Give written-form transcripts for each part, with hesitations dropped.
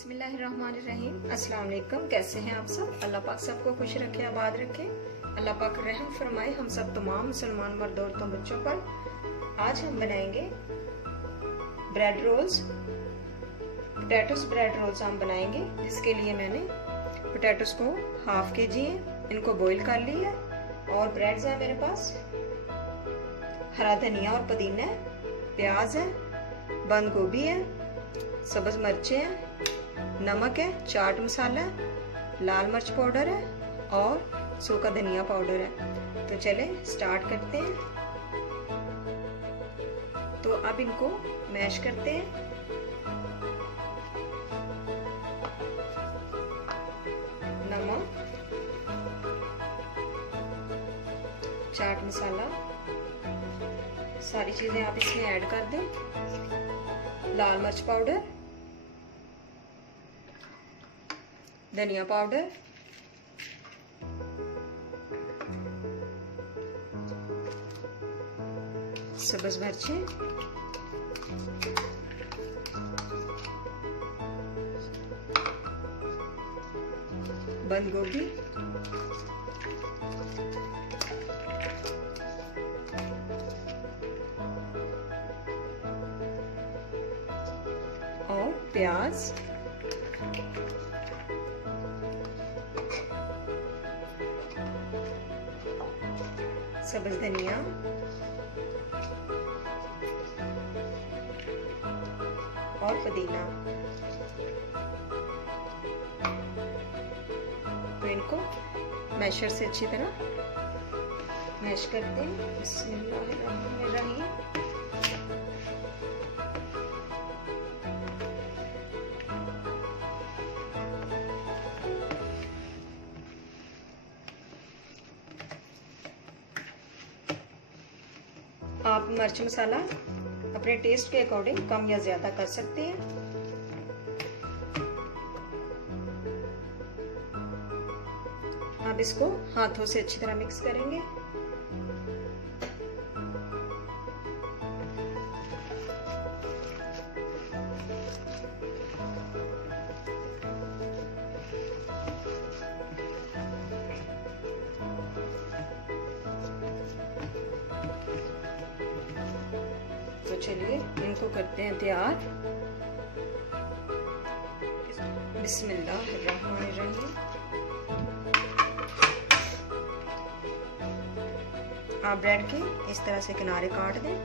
बिस्मिल्लाहिर्रहमानिर्रहीम। अस्सलाम वालेकुम। कैसे हैं आप सब? अल्लाह पाक सबको खुश रखे, आबाद रखे। अल्लाह पाक रहम फरमाए हम सब तमाम मुसलमान मर्द औरतों बच्चों पर। आज हम बनाएंगे bread rolls, potatoes bread rolls हम बनाएंगे। जिसके लिए मैंने पोटैटोस को हाफ kg है, इनको बॉईल कर लिया है। और ब्रेड्स है मेरे पास, हरा धनिया और पुदीना है, प्याज है, बंद गोभी है, सब्ज मिर्चें हैं, नमक है, चाट मसाला है, लाल मिर्च पाउडर है और सूखा धनिया पाउडर है। तो चले स्टार्ट करते हैं। तो अब इनको मैश करते हैं। नमक, चाट मसाला, सारी चीजें आप इसमें ऐड कर दें। लाल मिर्च पाउडर, धनिया पाउडर, सब्ज मिर्चें, बंद गोभी, और प्याज, सब्ज धनिया और पुदीना। तो इनको मैशर से अच्छी तरह मैश करते हैं। बिस्मिल्लाहिर्रहमानिर्रहीम। आप मिर्च मसाला अपने टेस्ट के अकॉर्डिंग कम या ज्यादा कर सकते हैं। अब इसको हाथों से अच्छी तरह मिक्स करेंगे। तो चलिए इनको करते हैं तैयार। बिस्मिल्लाहिर्रहमानिर्रहीम। आप ब्रेड के इस तरह से किनारे काट दें।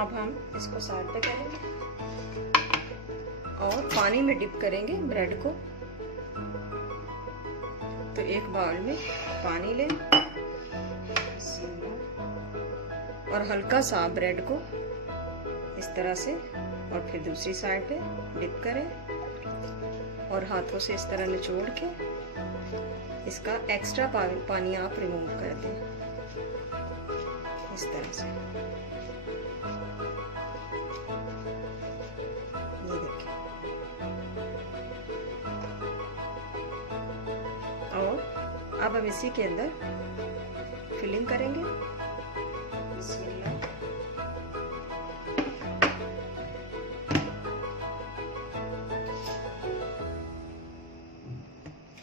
अब हम इसको साइड पे करेंगे और पानी में डिप करेंगे ब्रेड को। तो एक बाउल में पानी लें और हल्का सा ब्रेड को इस तरह से और फिर दूसरी साइड पे डिप करें और हाथों से इस तरह निचोड़ के इसका एक्स्ट्रा पानी आप रिमूव कर दें इस तरह से। ये देखिए। और अब हम इसी के अंदर फिलिंग करेंगे। बिस्मिल्लाह।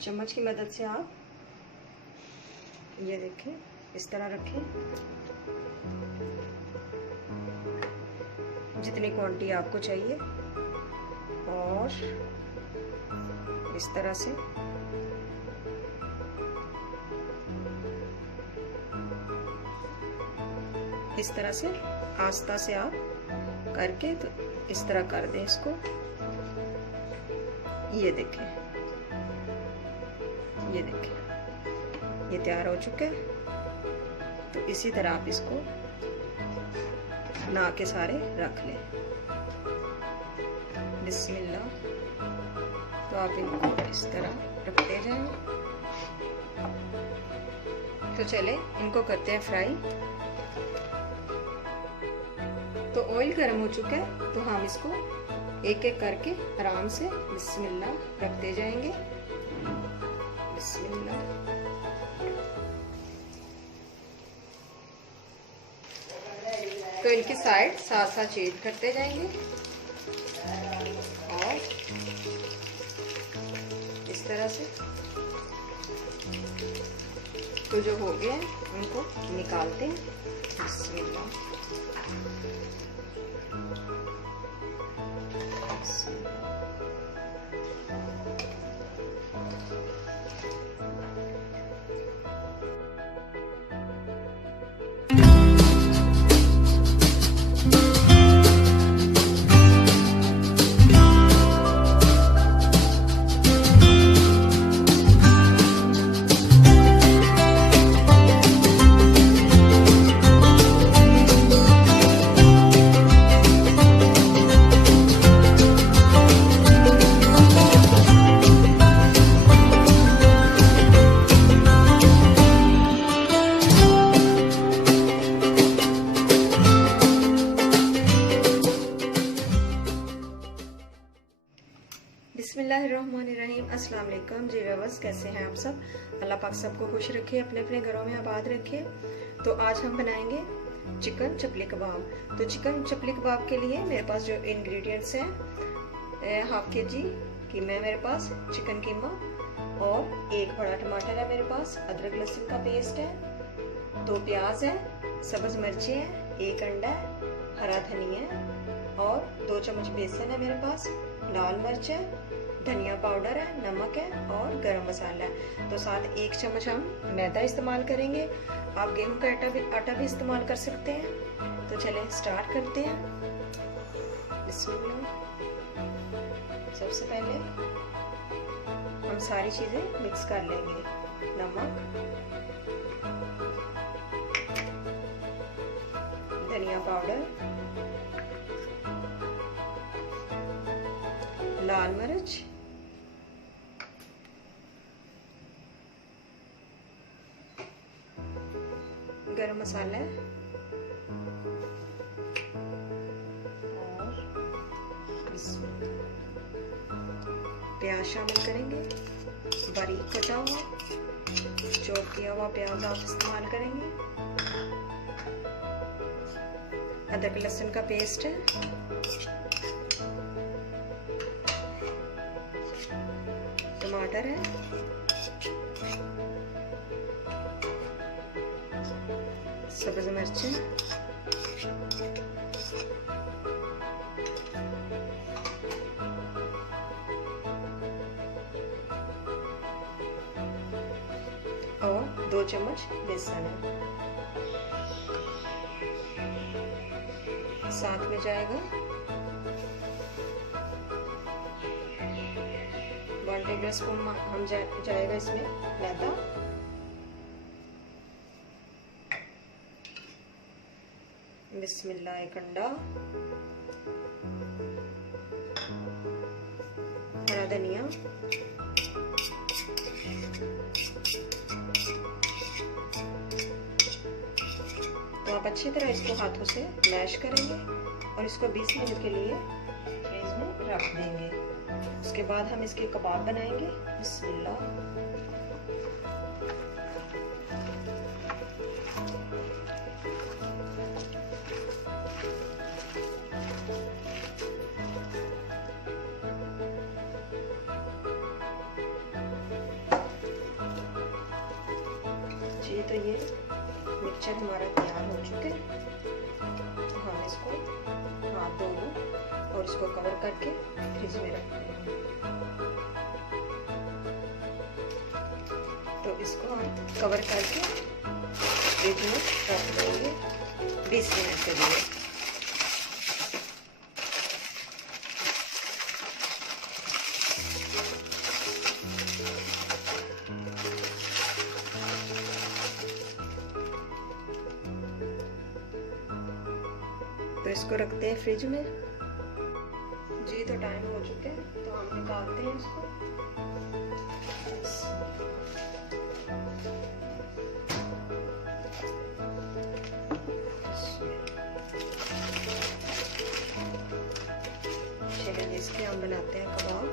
चम्मच की मदद से आप ये देखें इस तरह रखें। जितनी क्वांटिटी आपको चाहिए और इस तरह से आस्ता से आप करके तो इस तरह कर दें इसको। ये देखें, ये देखें, ये तैयार हो चुका है। तो इसी तरह आप इसको बना के सारे रख लें। बिस्मिल्लाह। तो आप इनको इस तरह रखते जाएं। तो चले इनको करते हैं फ्राई। तो ऑयल गर्म हो चुका है, तो हम इसको एक एक करके आराम से बिस्मिल्लाह रखते जाएंगे। बिस्मिल्लाह। तो इनकी साइड साथ साथ चेंज करते जाएंगे और इस तरह से। तो जो हो गया है उनको निकालते हैं। बिस्मिल्लाह। बिस्मिल्लाहिर्रहमानिर्रहीम। अस्सलाम वालेकुम जी व्यूअर्स, कैसे हैं आप सब? अल्लाह पाक सबको खुश रखे, अपने अपने घरों में आबाद रखे। तो आज हम बनाएंगे चिकन चपली कबाब। तो चिकन चपली कबाब के लिए मेरे पास जो इंग्रेडिएंट्स हैं, 1/2 kg कीमा मेरे पास, चिकन कीमा, और 1 बड़ा टमाटर है मेरे पास, अदरक लहसुन का पेस्ट है, 2 प्याज है, सब्ज मिर्ची है, 1 अंडा है, हरा धनिया है और 2 चम्मच बेसन है मेरे पास, लाल मिर्च है, धनिया पाउडर है, नमक है और गरम मसाला है। तो साथ 1 चम्मच हम मैदा इस्तेमाल करेंगे। आप गेहूं का आटा भी इस्तेमाल कर सकते हैं। तो चलें स्टार्ट करते हैं। बिस्मिल्लाह। सबसे पहले हम सारी चीजें मिक्स कर लेंगे। नमक, धनिया पाउडर, लाल मिर्च, गरम मसाला और प्याज शामिल करेंगे। बारीक कटा हुआ चॉप किया हुआ प्याज आप इस्तेमाल करेंगे। अदरक लहसुन का पेस्ट है, टमाटर है, सब्ज मिर्चें, और 2 चम्मच बेसन है। साथ में जाएगा 1 टेबलस्पून हम जाएगा इसमें मैदा, बिस्मिल्लाह, 1 अंडा, हरा धनिया, तो आप अच्छी तरह इसको हाथों से मैश करेंगे और इसको 20 मिनट के लिए फ्रीज में रख देंगे। उसके बाद हम इसके कबाब बनाएंगे। बिस्मिल्लाह। जी तो ये मिक्सचर हमारा तैयार हो चुके हैं। तो हम इसको हाथ धो लें और इसको कवर करके फ्रिज में रख देंगे। तो इसको हम कवर करके फ्रिज में रख देंगे 20 मिनट के लिए। तो इसको रखते हैं फ्रिज में। जी तो टाइम हो चुके हैं, तो हम निकालते हैं इसको। हम बनाते हैं कबाब।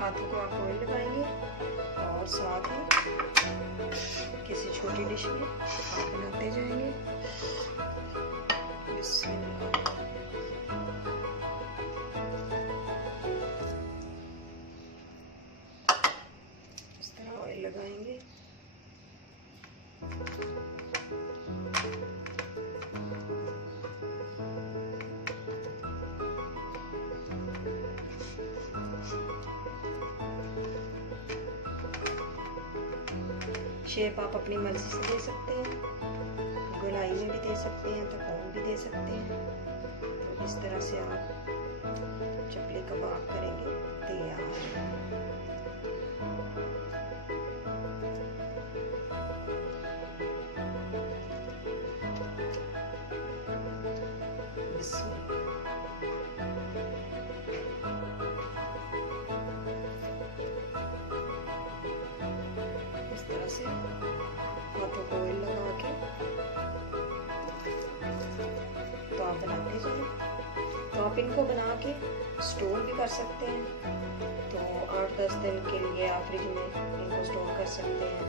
हाथों को आप ऑयल लगाएंगे और साथ ही किसी छोटी डिश में आप बनाते जाएंगे। इस तरह ऑयल लगाएंगे। शेप आप अपनी मर्जी से दे सकते हैं, गोलाई में भी दे सकते हैं तो कौन भी दे सकते हैं। तो इस तरह से आप चपली कबाब करेंगे तैयार। इस तरह से हाथों को ऑयल लगा के तो आप बनाते जाएं। तो आप इनको बना के स्टोर भी कर सकते हैं। तो 8-10 दिन के लिए आप फ्रिज में इनको स्टोर कर सकते हैं।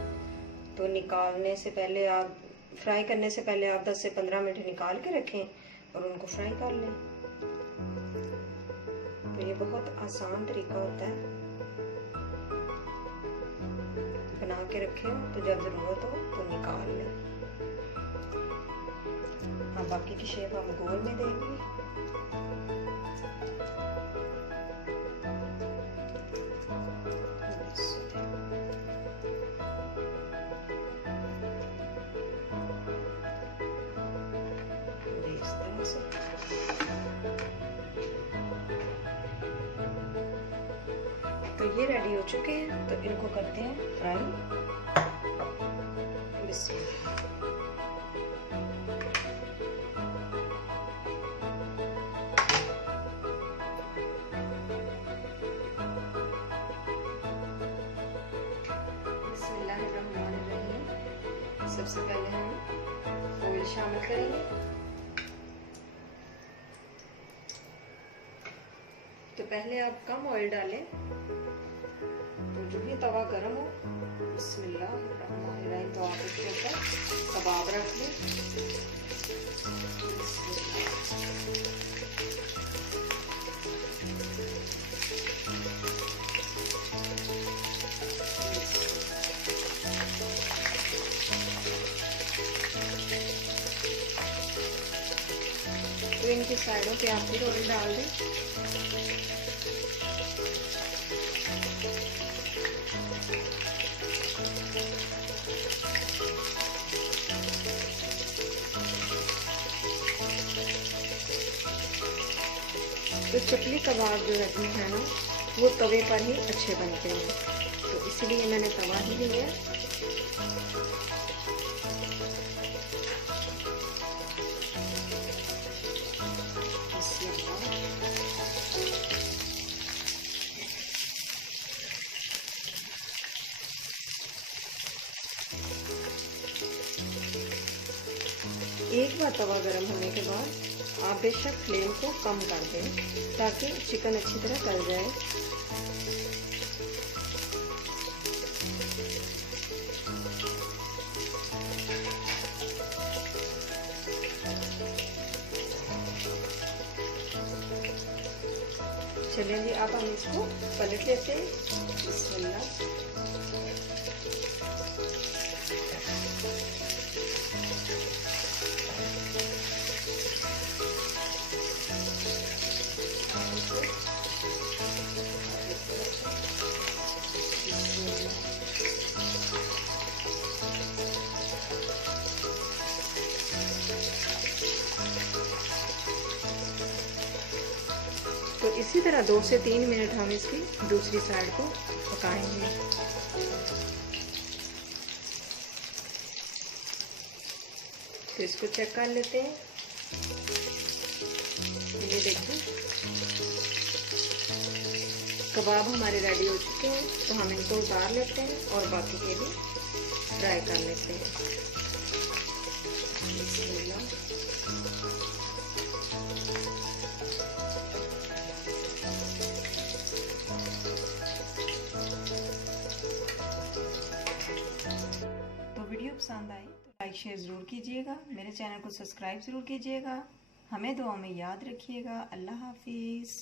तो निकालने से पहले आप फ्राई करने से पहले आप 10 से 15 मिनट निकाल के रखें और उनको फ्राई कर लें। तो ये बहुत आसान तरीका होता है, बना के रखें तो जब ज़रूरत हो तो निकाल लें। अब बाकी की शेप हम गोल में देंगे। इस तरह से तो ये रेडी हो चुके हैं। तो इनको करते हैं फ्राई। सबसे पहले हम ऑयल शामिल करेंगे। तो पहले आप कम ऑयल डालें, तो जो भी तवा गर्म हो, बिस्मिल्लाह, तो आप इसके ऊपर कबाब रख लें। तो इनकी साइडों पे आप भी ऑयल डाल दें। तो चपली कबाब जो रहते हैं ना, वो तवे पर ही अच्छे बनते हैं। तो इसलिए मैंने तवा ही लिया। एक बार तवा गर्म होने के बाद आप बेशक फ्लेम को कम कर दें ताकि चिकन अच्छी तरह गल जाए। चलिए जी, अब हम इसको पलट लेते हैं। बिस्मिल्लाह। तो इसी तरह 2 से 3 मिनट हम इसकी दूसरी साइड को पकाएंगे। तो इसको चेक कर लेते हैं। ये देखिए कबाब हमारे रेडी हो चुके हैं, तो हम इनको उतार लेते हैं और बाकी के भी फ्राई कर लेते हैं। तो वीडियो पसंद आई तो लाइक शेयर ज़रूर कीजिएगा, मेरे चैनल को सब्सक्राइब ज़रूर कीजिएगा। हमें दुआ में याद रखिएगा। अल्लाह हाफिज़।